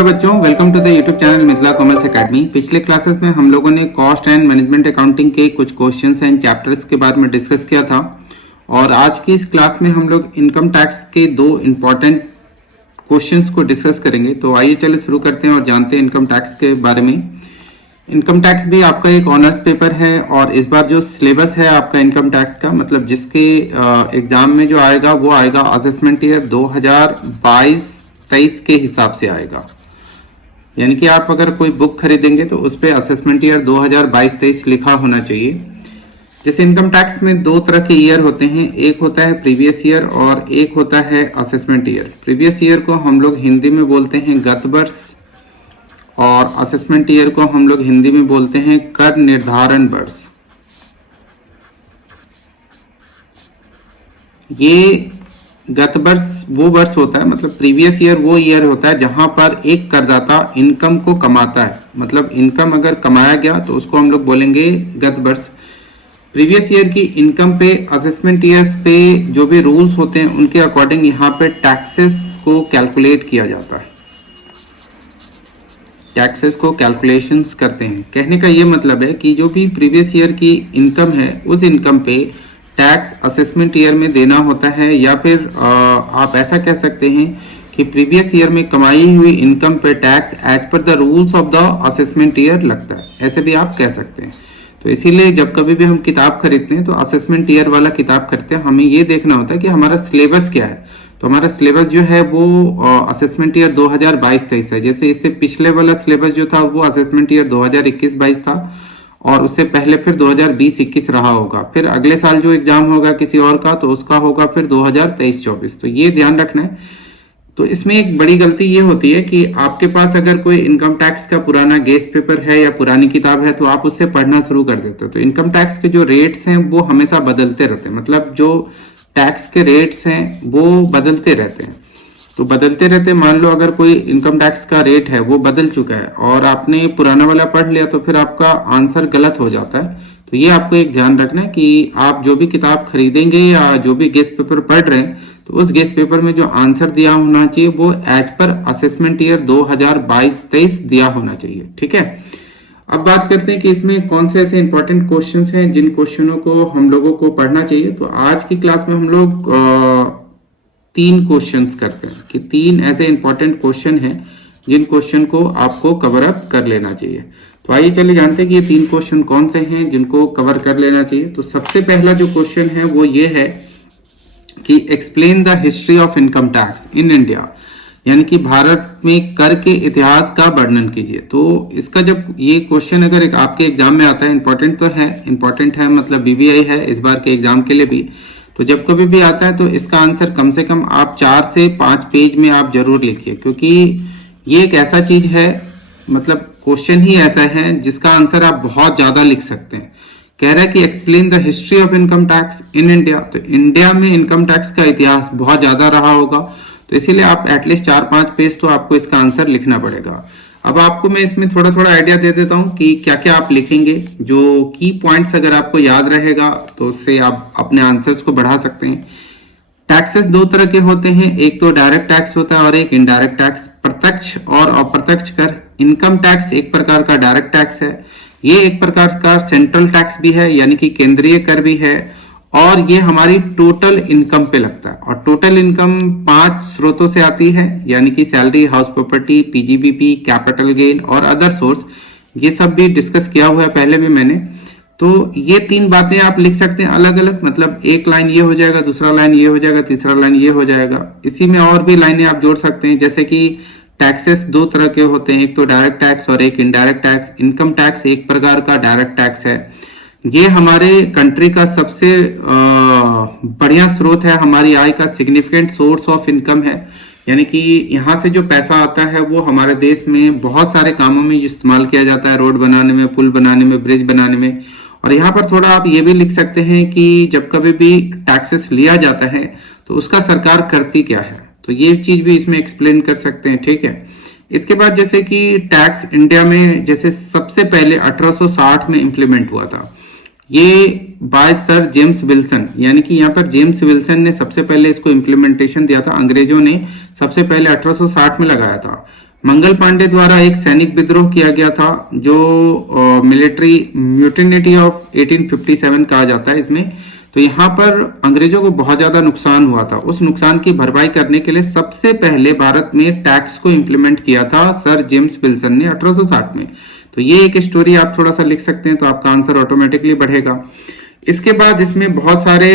Hello बच्चों, welcome to the YouTube channel Mithila commerce academy. पिछले classes में हम लोगों ने कॉस्ट एंड मैनेजमेंट अकाउंटिंग के कुछ क्वेश्चंस एंड चैप्टर्स के बारे में डिस्कस किया था और आज की इस क्लास में हम लोग इनकम टैक्स के दो इम्पॉर्टेंट क्वेश्चंस को डिस्कस करेंगे। तो आइए चलिए शुरू करते हैं और जानते हैं इनकम टैक्स के बारे में। इनकम टैक्स भी आपका एक ऑनर्स पेपर है और इस बार जो सिलेबस है आपका इनकम टैक्स का, मतलब जिसके एग्जाम में जो आएगा वो आएगा असेसमेंट ईयर 2022-23 के हिसाब से आएगा। यानी कि आप अगर कोई बुक खरीदेंगे तो उस पे असेसमेंट ईयर 2022-23 लिखा होना चाहिए। जैसे इनकम टैक्स में दो तरह के ईयर होते हैं, एक होता है प्रीवियस ईयर और एक होता है असेसमेंट ईयर। प्रीवियस ईयर को हम लोग हिंदी में बोलते हैं गत वर्ष और असेसमेंट ईयर को हम लोग हिंदी में बोलते हैं कर निर्धारण वर्ष। ये गत वर्ष वो वर्ष होता है, मतलब प्रीवियस ईयर वो ईयर होता है जहां पर एक करदाता इनकम को कमाता है। मतलब इनकम अगर कमाया गया तो उसको हम लोग बोलेंगे गत वर्ष। प्रीवियस ईयर की इनकम पे असेसमेंट ईयर्स पे जो भी रूल्स होते हैं उनके अकॉर्डिंग यहाँ पे टैक्सेस को कैलकुलेट किया जाता है। टैक्सेस को कैलकुलेशंस करते हैं। कहने का ये मतलब है कि जो भी प्रीवियस ईयर की इनकम है उस इनकम पे टैक्स असेसमेंट ईयर में देना होता है, या फिर आप ऐसा कह सकते हैं कि प्रीवियस ईयर में कमाई हुई इनकम पे tax as per the rules of the assessment year लगता है, ऐसे भी आप कह सकते हैं। तो इसीलिए जब कभी भी हम किताब खरीदते हैं तो असेसमेंट ईयर वाला किताब खरीदते हैं, हमें ये देखना होता है कि हमारा सिलेबस क्या है। तो हमारा सिलेबस जो है वो असेसमेंट ईयर 2022-23 है। जैसे इससे पिछले वाला सिलेबस जो था वो असेसमेंट ईयर 2021-22 था और उससे पहले फिर 2020-21 रहा होगा। फिर अगले साल जो एग्जाम होगा किसी और का तो उसका होगा फिर 2023-24। तो ये ध्यान रखना है। तो इसमें एक बड़ी गलती ये होती है कि आपके पास अगर कोई इनकम टैक्स का पुराना गेस्ट पेपर है या पुरानी किताब है तो आप उससे पढ़ना शुरू कर देते हो। तो इनकम टैक्स के जो रेट्स हैं वो हमेशा बदलते रहते हैं, मतलब जो टैक्स के रेट्स हैं वो बदलते रहते हैं। तो बदलते रहते, मान लो अगर कोई इनकम टैक्स का रेट है वो बदल चुका है और आपने पुराना वाला पढ़ लिया तो फिर आपका आंसर गलत हो जाता है। तो ये आपको एक ध्यान रखना है कि आप जो भी किताब खरीदेंगे या जो भी गेस्ट पेपर पढ़ रहे हैं तो उस गेस्ट पेपर में जो आंसर दिया होना चाहिए वो एज पर असेसमेंट ईयर 2022-23 दिया होना चाहिए। ठीक है, अब बात करते हैं कि इसमें कौन से ऐसे इंपॉर्टेंट क्वेश्चंस हैं जिन क्वेश्चनों को हम लोगों को पढ़ना चाहिए। तो आज की क्लास में हम लोग 3 क्वेश्चंस करते हैं कि 3 ऐसे इंपॉर्टेंट क्वेश्चन हैं जिन क्वेश्चन को आपको कवर अप कर लेना चाहिए। तो आइए चलिए जानते हैं कि ये 3 क्वेश्चन कौन से हैं जिनको कवर कर लेना चाहिए। तो सबसे पहला जो क्वेश्चन है वो ये है कि explain the history of income tax in India, यानी कि भारत में कर के इतिहास का वर्णन कीजिए। तो इसका जब ये क्वेश्चन अगर आपके एग्जाम में आता है, इंपॉर्टेंट है मतलब बीबीआई है इस बार के एग्जाम के लिए भी। तो जब कभी भी आता है तो इसका आंसर कम से कम आप 4 से 5 पेज में आप जरूर लिखिए, क्योंकि ये एक ऐसा चीज है, मतलब क्वेश्चन ही ऐसा है जिसका आंसर आप बहुत ज्यादा लिख सकते हैं। कह रहा है कि explain the history of income tax in India. तो इंडिया में इनकम टैक्स का इतिहास बहुत ज्यादा रहा होगा, तो इसीलिए आप एटलीस्ट 4-5 पेज तो आपको इसका आंसर लिखना पड़ेगा। अब आपको मैं इसमें थोड़ा थोड़ा आइडिया दे देता हूं कि क्या क्या आप लिखेंगे। जो की पॉइंट्स अगर आपको याद रहेगा तो उससे आप अपने आंसर्स को बढ़ा सकते हैं। टैक्सेस 2 तरह के होते हैं, एक तो डायरेक्ट टैक्स होता है और एक इनडायरेक्ट टैक्स। प्रत्यक्ष और अप्रत्यक्ष कर। इनकम टैक्स एक प्रकार का डायरेक्ट टैक्स है, ये एक प्रकार का सेंट्रल टैक्स भी है यानी कि केंद्रीय कर भी है, और ये हमारी टोटल इनकम पे लगता है। और टोटल इनकम 5 स्रोतों से आती है, यानी कि salary, house property, PGBP, capital gain और अदर सोर्स। ये सब भी डिस्कस किया हुआ है पहले भी मैंने। तो ये 3 बातें आप लिख सकते हैं अलग अलग, मतलब एक लाइन ये हो जाएगा, दूसरा लाइन ये हो जाएगा, तीसरा लाइन ये हो जाएगा। इसी में और भी लाइनें आप जोड़ सकते हैं, जैसे कि टैक्सेस 2 तरह के होते हैं, एक तो डायरेक्ट टैक्स और एक इनडायरेक्ट टैक्स। इनकम टैक्स एक प्रकार का डायरेक्ट टैक्स है, ये हमारे कंट्री का सबसे बढ़िया स्रोत है, हमारी आय का सिग्निफिकेंट सोर्स ऑफ इनकम है। यानी कि यहाँ से जो पैसा आता है वो हमारे देश में बहुत सारे कामों में इस्तेमाल किया जाता है, रोड बनाने में, पुल बनाने में, ब्रिज बनाने में। और यहाँ पर थोड़ा आप ये भी लिख सकते हैं कि जब कभी भी टैक्सेस लिया जाता है तो उसका सरकार करती क्या है, तो ये चीज भी इसमें एक्सप्लेन कर सकते हैं। ठीक है, इसके बाद जैसे कि टैक्स इंडिया में जैसे सबसे पहले 1860 में इंप्लीमेंट हुआ था, ये बाय सर जेम्स विल्सन, यानी कि यहाँ पर जेम्स विल्सन ने सबसे पहले इसको इंप्लीमेंटेशन दिया था। अंग्रेजों ने सबसे पहले 1860 में लगाया था। मंगल पांडे द्वारा एक सैनिक विद्रोह किया गया था जो मिलिट्री म्यूटिनिटी ऑफ 1857 कहा जाता है इसमें। तो यहाँ पर अंग्रेजों को बहुत ज्यादा नुकसान हुआ था। उस नुकसान की भरपाई करने के लिए सबसे पहले भारत में टैक्स को इंप्लीमेंट किया था सर जेम्स विल्सन ने 1860 में। तो ये एक स्टोरी आप थोड़ा सा लिख सकते हैं तो आपका आंसर ऑटोमेटिकली बढ़ेगा। इसके बाद इसमें बहुत सारे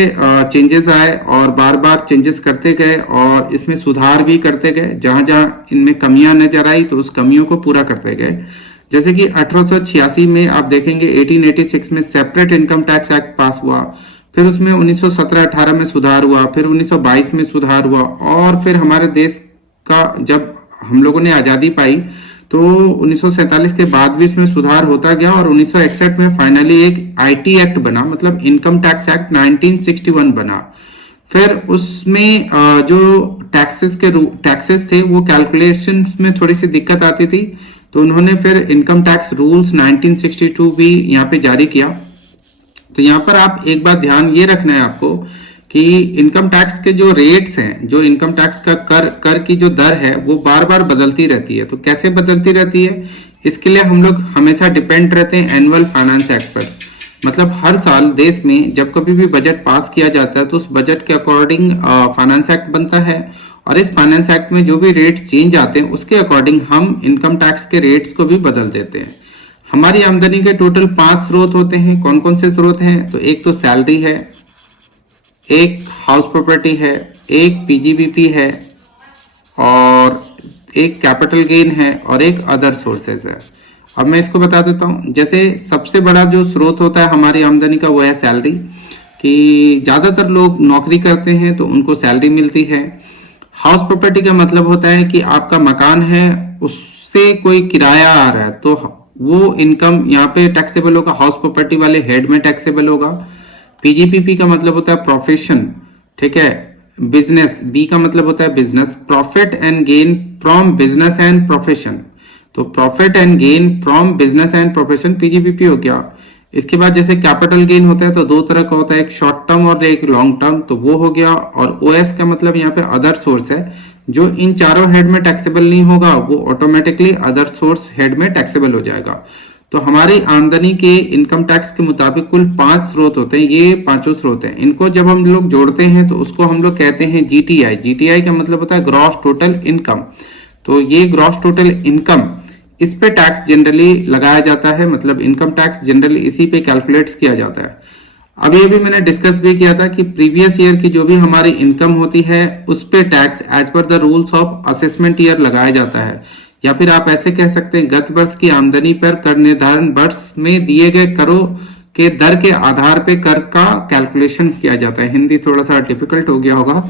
चेंजेस आए और बार बार चेंजेस करते गए और इसमें सुधार भी करते गए। जहां जहां इनमें कमियां नजर आई तो उस कमियों को पूरा करते गए। जैसे कि 1886 में आप देखेंगे 1886 में सेपरेट इनकम टैक्स एक्ट पास हुआ, फिर उसमें 1917-18 में सुधार हुआ, फिर 1922 में सुधार हुआ और फिर हमारे देश का जब हम लोगों ने आजादी पाई तो 1947 के बाद भी इसमें सुधार होता गया और 1961 में फाइनली एक आईटी एक्ट बना, मतलब इनकम टैक्स एक्ट 1961 बना। फिर उसमें जो टैक्सेस थे वो कैलकुलेशन में थोड़ी सी दिक्कत आती थी तो उन्होंने फिर इनकम टैक्स रूल्स 1962 भी यहाँ पे जारी किया। तो यहाँ पर आप एक बात ध्यान ये रखना है आपको कि इनकम टैक्स के जो रेट्स हैं, जो इनकम टैक्स का कर की जो दर है वो बार बार बदलती रहती है। तो कैसे बदलती रहती है, इसके लिए हम लोग हमेशा डिपेंड रहते हैं एनुअल फाइनेंस एक्ट पर। मतलब हर साल देश में जब कभी भी बजट पास किया जाता है तो उस बजट के अकॉर्डिंग फाइनेंस एक्ट बनता है और इस फाइनेंस एक्ट में जो भी रेट्स चेंज आते हैं उसके अकॉर्डिंग हम इनकम टैक्स के रेट्स को भी बदल देते हैं। हमारी आमदनी के टोटल 5 स्रोत होते हैं। कौन कौन से स्रोत हैं, तो एक तो सैलरी है, एक हाउस प्रॉपर्टी है, एक पीजीबीपी है और एक कैपिटल गेन है और एक अदर सोर्सेज है। अब मैं इसको बता देता हूं। जैसे सबसे बड़ा जो स्रोत होता है हमारी आमदनी का वो है सैलरी, कि ज्यादातर लोग नौकरी करते हैं तो उनको सैलरी मिलती है। हाउस प्रॉपर्टी का मतलब होता है कि आपका मकान है उससे कोई किराया आ रहा है तो वो इनकम यहाँ पे टैक्सेबल होगा, हाउस प्रॉपर्टी वाले हेड में टैक्सेबल होगा। पीजीपीपी का मतलब होता है प्रोफेशन, ठीक है, बिजनेस, बी का मतलब होता है business, profit and gain from business and profession. तो profit and gain from business and profession PGPP हो गया। इसके बाद जैसे कैपिटल गेन होता है तो दो तरह का होता है, एक शॉर्ट टर्म और एक लॉन्ग टर्म, तो वो हो गया। और ओएस का मतलब यहाँ पे अदर सोर्स है, जो इन चारों हेड में टैक्सेबल नहीं होगा वो ऑटोमेटिकली अदर सोर्स हेड में टैक्सेबल हो जाएगा। तो हमारी आमदनी के इनकम टैक्स के मुताबिक कुल 5 स्रोत होते हैं। ये 5 स्रोत हैं, इनको जब हम लोग जोड़ते हैं तो उसको हम लोग कहते हैं जीटीआई। जीटीआई का मतलब होता है ग्रॉस टोटल इनकम। तो ये ग्रॉस टोटल इनकम, इस पे टैक्स जनरली लगाया जाता है, मतलब इनकम टैक्स जनरली इसी पे कैलकुलेट किया जाता है। अभी मैंने डिस्कस भी किया था कि प्रीवियस ईयर की जो भी हमारी इनकम होती है उस पे tax as per the rules of assessment year लगाया जाता है, या फिर आप ऐसे कह सकते हैं गत वर्ष की आमदनी पर कर निर्धारण वर्ष में दिए गए करों के दर के आधार पे कर का कैलकुलेशन किया जाता है। हिंदी थोड़ा सा डिफिकल्ट हो गया होगा।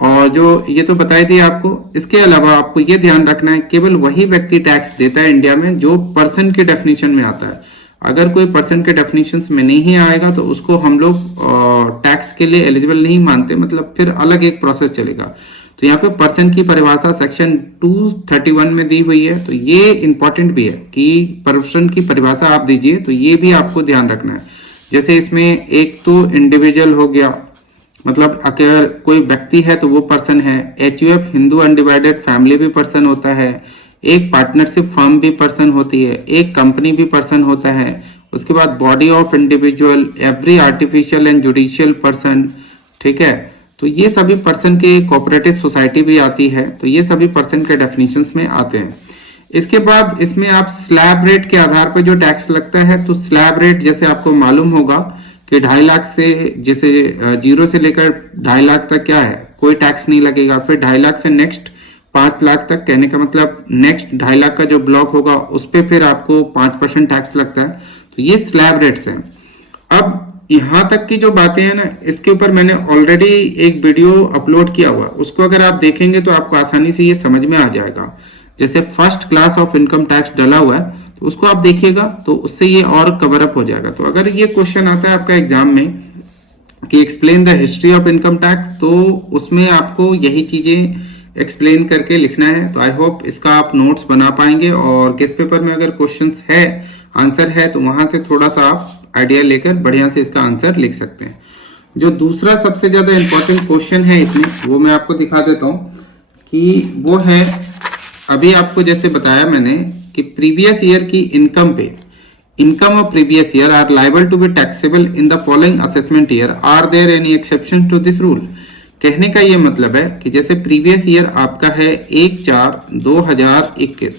और जो ये तो बताई थी आपको, इसके अलावा आपको ये ध्यान रखना है केवल वही व्यक्ति टैक्स देता है इंडिया में जो पर्सन के डेफिनेशन में आता है। अगर कोई पर्सन के डेफिनेशंस में नहीं आएगा तो उसको हम लोग टैक्स के लिए एलिजिबल नहीं मानते, मतलब फिर अलग एक प्रोसेस चलेगा। तो यहाँ पे पर्सन की परिभाषा सेक्शन 231 में दी हुई है, तो ये इंपॉर्टेंट भी है कि पर्सन की परिभाषा आप दीजिए, तो ये भी आपको ध्यान रखना है। जैसे इसमें एक तो इंडिविजुअल हो गया, मतलब अगर कोई व्यक्ति है तो वो पर्सन है। एचयूएफ हिंदू अनडिवाइडेड फैमिली भी पर्सन होता है। एक पार्टनरशिप फर्म भी पर्सन होती है। एक कंपनी भी पर्सन होता है। उसके बाद body of individual, every artificial and judicial person, ठीक है। तो ये सभी पर्सन के, कोऑपरेटिव सोसाइटी भी आती है, तो ये सभी पर्सन के डेफिनेशंस में आते हैं। इसके बाद इसमें आप स्लैब रेट के आधार पर जो टैक्स लगता है, तो स्लैब रेट जैसे आपको मालूम होगा कि 2.5 लाख से, जैसे 0 से लेकर 2.5 लाख तक क्या है, कोई टैक्स नहीं लगेगा। फिर 2.5 लाख से नेक्स्ट 5 लाख तक, कहने का मतलब नेक्स्ट 2.5 लाख का जो ब्लॉक होगा उस पर फिर आपको 5% टैक्स लगता है। तो ये स्लैब रेट्स हैं। अब यहां तक की जो बातें हैं ना, इसके ऊपर मैंने ऑलरेडी एक वीडियो अपलोड किया हुआ, उसको अगर आप देखेंगे तो आपको आसानी से ये समझ में आ जाएगा। जैसे first class of income tax डला हुआ है, तो उसको आप देखिएगा तो उससे ये और कवर अप हो जाएगा। तो अगर ये क्वेश्चन आता है आपका एग्जाम में कि explain the history of income tax, तो उसमें आपको यही चीजें एक्सप्लेन करके लिखना है। तो आई होप इसका आप नोट्स बना पाएंगे, और गेस्ट पेपर में अगर क्वेश्चंस है, आंसर है, तो वहां से थोड़ा सा आप आइडिया लेकर बढ़िया से इसका आंसर लिख सकते हैं। जो दूसरा सबसे ज्यादा इंपॉर्टेंट क्वेश्चन है इसमें, वो मैं आपको दिखा देता हूं कि वो है अभी आपको जैसे बताया मैंने कि प्रीवियस ईयर की इनकम पे income of previous year are liable to be taxable in the following assessment year, are there any exception to this rule. कहने का ये मतलब है कि जैसे प्रीवियस ईयर आपका है 1/4/2021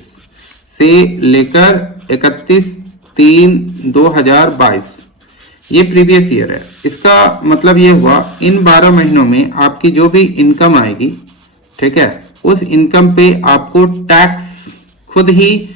से लेकर 31/3/2022, ये प्रीवियस ईयर है। इसका मतलब ये हुआ इन 12 महीनों में आपकी जो भी इनकम आएगी, ठीक है, उस इनकम पे आपको टैक्स खुद ही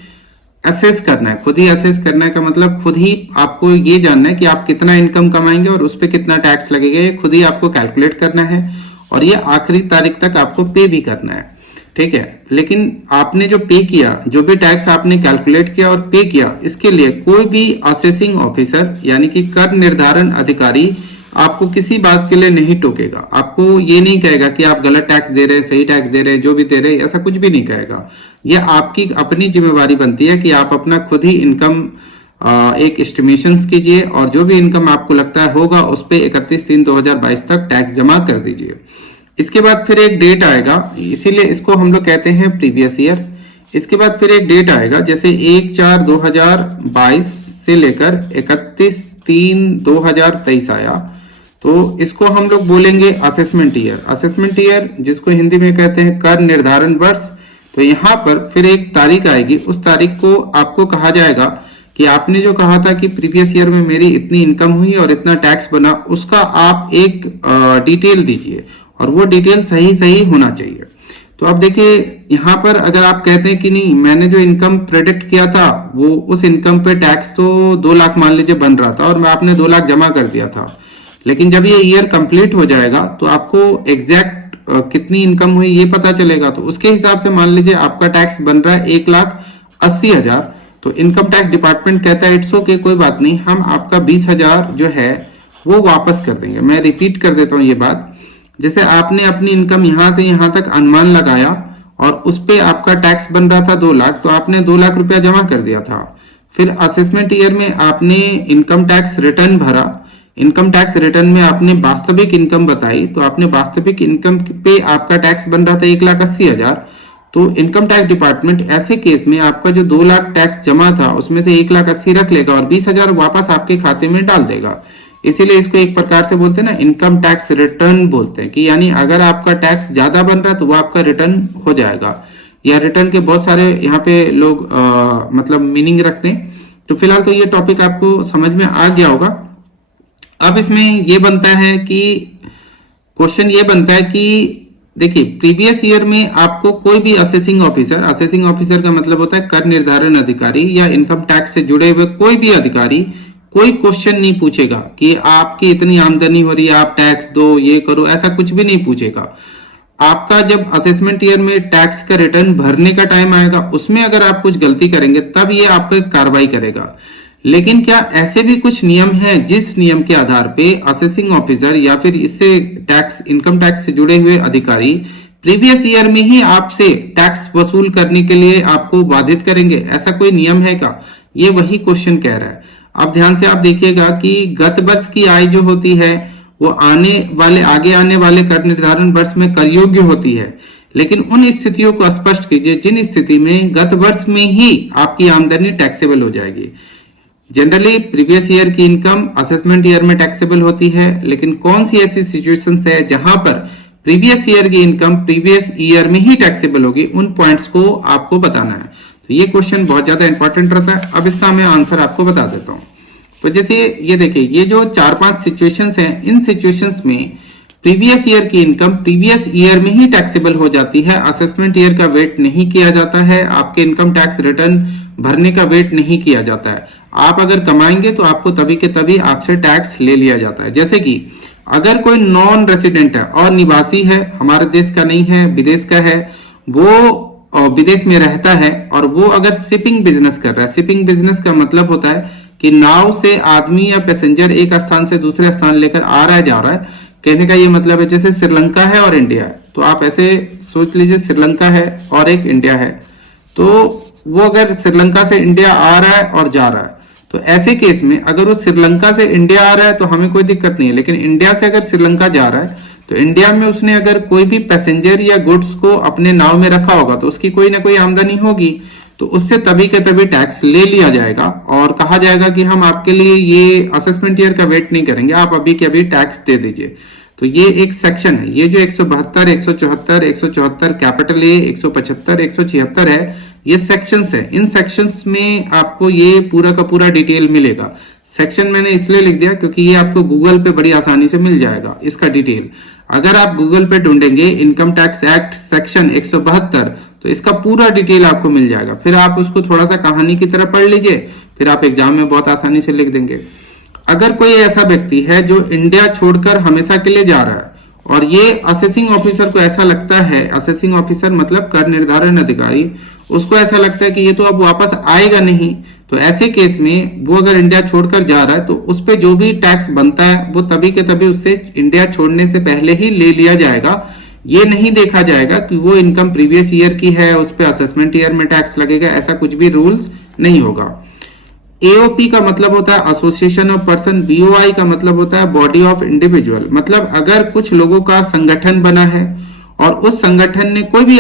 असेस करना है। खुद ही असेस करने का मतलब खुद ही आपको ये जानना है कि आप कितना इनकम कमाएंगे और उस पर कितना टैक्स लगेगा, ये खुद ही आपको कैलकुलेट करना है और ये आखिरी तारीख तक आपको पे भी करना है, ठीक है। लेकिन आपने जो पे किया, जो भी टैक्स आपने कैलकुलेट किया और पे किया, इसके लिए कोई भी असेसिंग ऑफिसर यानी कि कर निर्धारण अधिकारी आपको किसी बात के लिए नहीं टोकेगा। आपको ये नहीं कहेगा कि आप गलत टैक्स दे रहे हैं, सही टैक्स दे रहे हैं, जो भी दे रहे हैं, ऐसा कुछ भी नहीं कहेगा। ये आपकी अपनी जिम्मेवारी बनती है कि आप अपना खुद ही इनकम एक एस्टिमेशंस कीजिए और जो भी इनकम आपको लगता है होगा उस पे 31/3/2022 तक टैक्स जमा कर दीजिए। इसके बाद फिर एक डेट आएगा, इसीलिए इसको हम लोग कहते हैं प्रीवियस ईयर। इसके बाद फिर एक डेट आएगा, जैसे 1/4/2022 से लेकर 31/3/2023 आया, तो इसको हम लोग बोलेंगे असेसमेंट ईयर। असेसमेंट ईयर जिसको हिंदी में कहते हैं कर निर्धारण वर्ष। तो यहाँ पर फिर एक तारीख आएगी, उस तारीख को आपको कहा जाएगा कि आपने जो कहा था कि प्रीवियस ईयर में मेरी इतनी इनकम हुई और इतना टैक्स बना, उसका आप एक डिटेल दीजिए और वो डिटेल सही सही होना चाहिए। तो अब देखिए यहाँ पर अगर आप कहते हैं कि नहीं, मैंने जो इनकम प्रेडिक्ट किया था वो उस इनकम पे टैक्स तो 2 लाख मान लीजिए बन रहा था और मैं आपने 2 लाख जमा कर दिया था, लेकिन जब ये ईयर कंप्लीट हो जाएगा तो आपको एग्जैक्ट कितनी इनकम हुई ये पता चलेगा। तो उसके हिसाब से मान लीजिए आपका टैक्स बन रहा है 1,80,000, तो इनकम टैक्स डिपार्टमेंट कहता है इट्स ओके, कोई बात नहीं, हम आपका 20,000 जो है वो वापस कर देंगे। मैं रिपीट कर देता हूं ये बात। जैसे आपने अपनी इनकम यहां से यहां तक अनुमान लगाया और उस पे आपका टैक्स बन रहा था 2 लाख, तो आपने 2 लाख रुपया जमा कर दिया था। फिर असेसमेंट ईयर में आपने इनकम टैक्स रिटर्न भरा, इनकम टैक्स रिटर्न में आपने वास्तविक इनकम बताई, तो आपने वास्तविक इनकम पे आपका टैक्स बन रहा था 1,80,000। तो इनकम टैक्स डिपार्टमेंट ऐसे केस में आपका जो 2 लाख टैक्स जमा था उसमें से 1,80,000 रख लेगा और 20,000 वापस आपके खाते में डाल देगा। इसीलिए इसको एक प्रकार से बोलते हैं ना, इनकम टैक्स रिटर्न बोलते हैं, कि यानी अगर आपका टैक्स ज्यादा बन रहा है तो वो आपका रिटर्न हो जाएगा। या रिटर्न के बहुत सारे यहाँ पे लोग मतलब मीनिंग रखते हैं। तो फिलहाल तो ये टॉपिक आपको समझ में आ गया होगा। अब इसमें ये बनता है कि क्वेश्चन ये बनता है कि देखिए प्रीवियस ईयर में आपको कोई भी असेसिंग ऑफिसर का मतलब होता है कर निर्धारण अधिकारी या इनकम टैक्स से जुड़े हुए कोई भी अधिकारी कोई क्वेश्चन नहीं पूछेगा कि आपकी इतनी आमदनी हो रही है, आप टैक्स दो, ये करो, ऐसा कुछ भी नहीं पूछेगा। आपका जब असेसमेंट ईयर में टैक्स का रिटर्न भरने का टाइम आएगा उसमें अगर आप कुछ गलती करेंगे तब ये आप पे कार्रवाई करेगा। लेकिन क्या ऐसे भी कुछ नियम हैं जिस नियम के आधार पे असेसिंग ऑफिसर या फिर इससे टैक्स इनकम टैक्स से जुड़े हुए अधिकारी प्रीवियस ईयर में ही आपसे टैक्स वसूल करने के लिए आपको बाधित करेंगे? ऐसा कोई नियम है क्या? ये वही क्वेश्चन कह रहा है। अब ध्यान से आप देखिएगा कि गत वर्ष की आय जो होती है वो आगे आने वाले कर निर्धारण वर्ष में कर योग्य होती है, लेकिन उन स्थितियों को स्पष्ट कीजिए जिन स्थिति में गत वर्ष में ही आपकी आमदनी टैक्सेबल हो जाएगी। जनरली प्रीवियस ईयर की इनकम असेसमेंट ईयर में टैक्सेबल होती है, लेकिन कौन सी ऐसी सिचुएशंस है जहां पर प्रीवियस ईयर की इनकम प्रीवियस ईयर में ही टैक्सेबल होगी, उन पॉइंट्स को आपको बताना है। तो ये क्वेश्चन बहुत ज्यादा इंपॉर्टेंट रहता है। अब इसका मैं आंसर आपको बता देता हूं। तो जैसे ये देखिए, ये जो 4-5 सिचुएशंस हैं, इन सिचुएशंस में प्रीवियस ईयर की इनकम प्रीवियस ईयर में ही टैक्सेबल हो जाती है। असेसमेंट ईयर का वेट नहीं किया जाता है, आपके इनकम टैक्स रिटर्न भरने का वेट नहीं किया जाता है। आप अगर कमाएंगे तो आपको तभी के तभी आपसे टैक्स ले लिया जाता है। जैसे कि अगर कोई नॉन रेसिडेंट है और निवासी है, हमारे देश का नहीं है, विदेश का है, वो विदेश में रहता है और वो अगर शिपिंग बिजनेस कर रहा है, शिपिंग बिजनेस का मतलब होता है कि नाव से आदमी या पैसेंजर एक स्थान से दूसरे स्थान लेकर आ रहा है, जा रहा है। कहने का ये मतलब है जैसे श्रीलंका है और इंडिया है, तो आप ऐसे सोच लीजिए श्रीलंका है और एक इंडिया है, तो वो अगर श्रीलंका से इंडिया आ रहा है और जा रहा है, तो ऐसे केस में अगर वो श्रीलंका से इंडिया आ रहा है तो हमें कोई दिक्कत नहीं है, लेकिन इंडिया से अगर श्रीलंका जा रहा है तो इंडिया में उसने अगर कोई भी पैसेंजर या गुड्स को अपने नाव में रखा होगा तो उसकी कोई ना कोई आमदनी होगी, तो उससे तभी के तभी टैक्स ले लिया जाएगा और कहा जाएगा कि हम आपके लिए ये असेसमेंट ईयर का वेट नहीं करेंगे, आप अभी के अभी टैक्स दे दीजिए। तो ये एक सेक्शन है, ये जो 172, 174, 174 कैपिटल ए, 175, 176 है, ये सेक्शंस है। इन सेक्शंस में आपको ये पूरा का पूरा डिटेल मिलेगा। सेक्शन मैंने इसलिए लिख दिया क्योंकि ये आपको गूगल पे बड़ी आसानी से मिल जाएगा इसका डिटेल। अगर आप गूगल पे ढूंढेंगे इनकम टैक्स एक्ट सेक्शन 172 तो इसका पूरा डिटेल आपको मिल जाएगा। फिर आप उसको थोड़ा सा कहानी की तरह पढ़ लीजिए, फिर आप एग्जाम में बहुत आसानी से लिख देंगे। अगर कोई ऐसा व्यक्ति है जो इंडिया छोड़कर हमेशा के लिए जा रहा है और ये असेसिंग ऑफिसर को ऐसा लगता है, असेसिंग ऑफिसर मतलब कर निर्धारण अधिकारी, उसको ऐसा लगता है कि ये तो अब वापस आएगा नहीं, तो ऐसे केस में वो अगर इंडिया छोड़कर जा रहा है तो उस पे जो भी टैक्स बनता है वो तभी के तभी उससे इंडिया छोड़ने से पहले ही ले लिया जाएगा। ये नहीं देखा जाएगा कि वो इनकम प्रीवियस ईयर की है, उस पे असेसमेंट ईयर में टैक्स लगेगा, ऐसा कुछ भी रूल्स नहीं होगा। एओपी का मतलब होता है एसोसिएशन ऑफ पर्सन, बीओआई का मतलब होता है बॉडी ऑफ इंडिविजुअल, मतलब अगर कुछ लोगों का संगठन बना है और उस संगठन ने कोई भी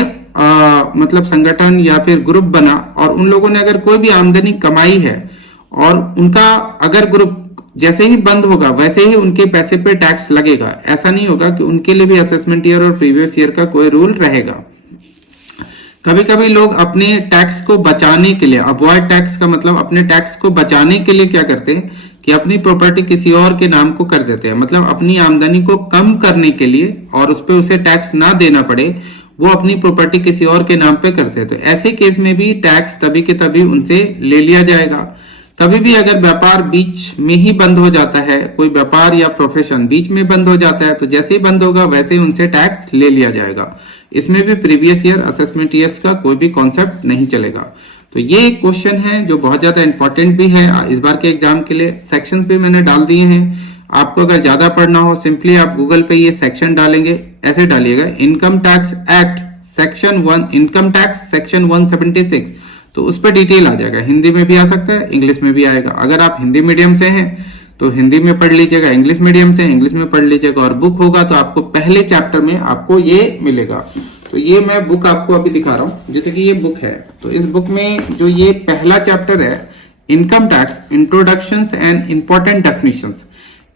मतलब संगठन या फिर ग्रुप बना और उन लोगों ने अगर कोई भी आमदनी कमाई है और उनका अगर ग्रुप जैसे ही बंद होगा वैसे ही उनके पैसे पे टैक्स लगेगा। ऐसा नहीं होगा कि उनके लिए भी असेसमेंट ईयर और प्रीवियस ईयर का कोई रूल रहेगा। कभी कभी लोग अपने टैक्स को बचाने के लिए, अवॉइड टैक्स का मतलब अपने टैक्स को बचाने के लिए क्या करते हैं कि अपनी प्रॉपर्टी किसी और के नाम को कर देते हैं, मतलब अपनी आमदनी को कम करने के लिए और उस पर उसे टैक्स ना देना पड़े वो अपनी प्रॉपर्टी किसी और के नाम पे करते हैं। तो ऐसे केस में भी टैक्स तभी के तभी उनसे ले लिया जाएगा। कभी भी अगर व्यापार बीच में ही बंद हो जाता है, कोई व्यापार या प्रोफेशन बीच में बंद हो जाता है, तो जैसे ही बंद होगा वैसे ही उनसे टैक्स ले लिया जाएगा। इसमें भी प्रीवियस ईयर असेसमेंट ईयर्स का कोई भी कॉन्सेप्ट नहीं चलेगा। तो ये एक क्वेश्चन है जो बहुत ज्यादा इंपॉर्टेंट भी है इस बार के एग्जाम के लिए। सेक्शंस भी मैंने डाल दिए हैं। आपको अगर ज्यादा पढ़ना हो सिंपली आप गूगल पे ये सेक्शन डालेंगे, ऐसे डालिएगा income tax act section 1, income tax section 176, तो उस पर डिटेल आ जाएगा। हिंदी में भी आ सकता है, इंग्लिश में भी आएगा। अगर आप हिंदी मीडियम से हैं तो हिंदी में पढ़ लीजिएगा, इंग्लिश मीडियम से इंग्लिश में पढ़ लीजिएगा, और बुक होगा तो आपको पहले चैप्टर में आपको ये मिलेगा। तो ये मैं बुक आपको अभी दिखा रहा हूं, जैसे कि ये बुक है, तो इस बुक में जो ये पहला चैप्टर है income tax introductions and important definitions,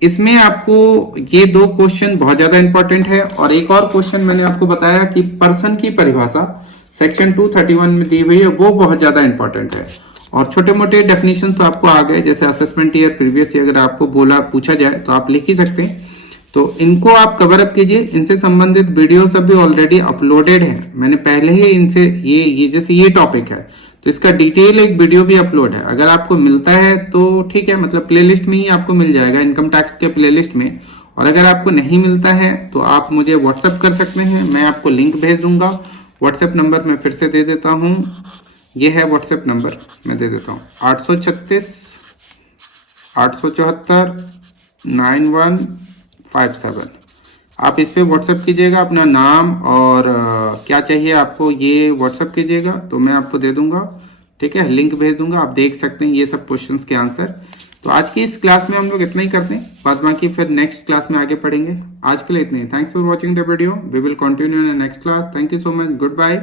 इसमें आपको ये 2 क्वेश्चन बहुत ज्यादा इंपॉर्टेंट है। और एक और क्वेश्चन मैंने आपको बताया कि पर्सन की परिभाषा सेक्शन 231 में दी हुई है, वो बहुत ज्यादा इंपॉर्टेंट है। और छोटे मोटे डेफिनेशन तो आपको आ गए, जैसे असेसमेंट ईयर प्रीवियस ईयर अगर आपको पूछा जाए तो आप लिख ही सकते हैं। तो इनको आप कवर अप कीजिए। इनसे संबंधित वीडियो सब भी ऑलरेडी अपलोडेड है, मैंने पहले ही इनसे ये जैसे ये टॉपिक है तो इसका डिटेल एक वीडियो भी अपलोड है। अगर आपको मिलता है तो ठीक है, मतलब प्लेलिस्ट में ही आपको मिल जाएगा, इनकम टैक्स के प्लेलिस्ट में। और अगर आपको नहीं मिलता है तो आप मुझे व्हाट्सएप कर सकते हैं, मैं आपको लिंक भेज दूंगा। व्हाट्सएप नंबर मैं फिर से दे देता हूं, ये है व्हाट्सएप नंबर, मैं दे देता हूं 836 874 9157। आप इस पे व्हाट्सएप कीजिएगा, अपना नाम और क्या चाहिए आपको ये व्हाट्सएप कीजिएगा तो मैं आपको दे दूंगा। ठीक है, लिंक भेज दूंगा, आप देख सकते हैं ये सब क्वेश्चंस के आंसर। तो आज की इस क्लास में हम लोग इतना ही करते हैं, बाद बाकी फिर नेक्स्ट क्लास में आगे पढ़ेंगे। आज के लिए इतने ही। Thanks for watching the video, we will continue in next class. Thank you so much, good bye.